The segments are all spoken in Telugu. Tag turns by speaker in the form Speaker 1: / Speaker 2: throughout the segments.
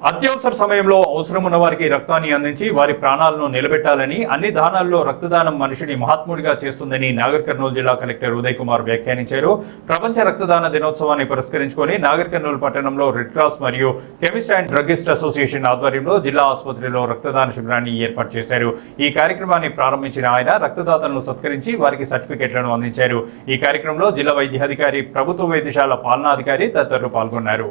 Speaker 1: అత్యవసర సమయంలో అవసరం ఉన్న వారికి రక్తాన్ని అందించి వారి ప్రాణాలను నిలబెట్టాలని అన్ని దానాల్లో రక్తదానం మనిషిని మహాత్ముడిగా చేస్తుందని నాగర్ కర్నూలు జిల్లా కలెక్టర్ ఉదయ్ కుమార్ వ్యాఖ్యానించారు. ప్రపంచ రక్తదాన దినోత్సవాన్ని పురస్కరించుకొని నాగర్ కర్నూలు పట్టణంలో రెడ్ క్రాస్ మరియు కెమిస్ట్ అండ్ డ్రగ్గిస్ట్ అసోసియేషన్ ఆధ్వర్యంలో జిల్లా ఆసుపత్రిలో రక్తదాన శిబిరాన్ని ఏర్పాటు చేశారు. ఈ కార్యక్రమాన్ని ప్రారంభించిన ఆయన రక్తదాతలను సత్కరించి వారికి సర్టిఫికెట్లను అందించారు. ఈ కార్యక్రమంలో జిల్లా వైద్యాధికారి ప్రభుత్వ వైద్యశాల పాలనాధికారి తదితరులు పాల్గొన్నారు.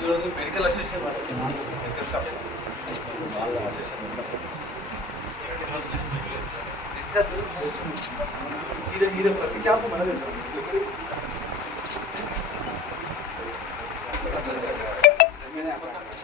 Speaker 2: ఈరోజు మెడికల్ అసోసియేషన్ వాళ్ళు మెడికల్ షాప్ వాళ్ళ అసోసియేషన్ ఇంకా సార్ ఈడ ఈడ ప్రతి క్యాంప్ మనదే సార్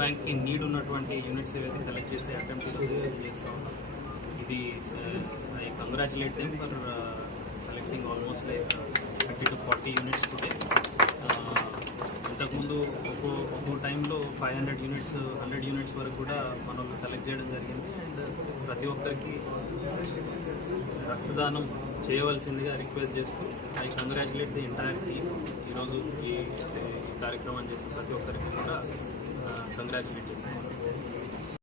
Speaker 3: బ్యాంక్కి నీడ్ ఉన్నటువంటి యూనిట్స్ ఏవైతే కలెక్ట్ చేసే అటెంప్ట్ చేస్తూ ఉన్నాం. ఇది I congratulate them for collecting almost like thirty to forty units today ఇంతకుముందు ఒక్కో ఒక్కో టైంలో five hundred units hundred units వరకు కూడా మనం కలెక్ట్ చేయడం జరిగింది. అండ్ ప్రతి ఒక్కరికి రక్తదానం చేయవలసిందిగా రిక్వెస్ట్ చేస్తూ I congratulate the entire team. ఈరోజు ఈ కార్యక్రమాన్ని చేసిన ప్రతి ఒక్కరికి కూడా కంగ్రాచులేట్ చేస్తాను.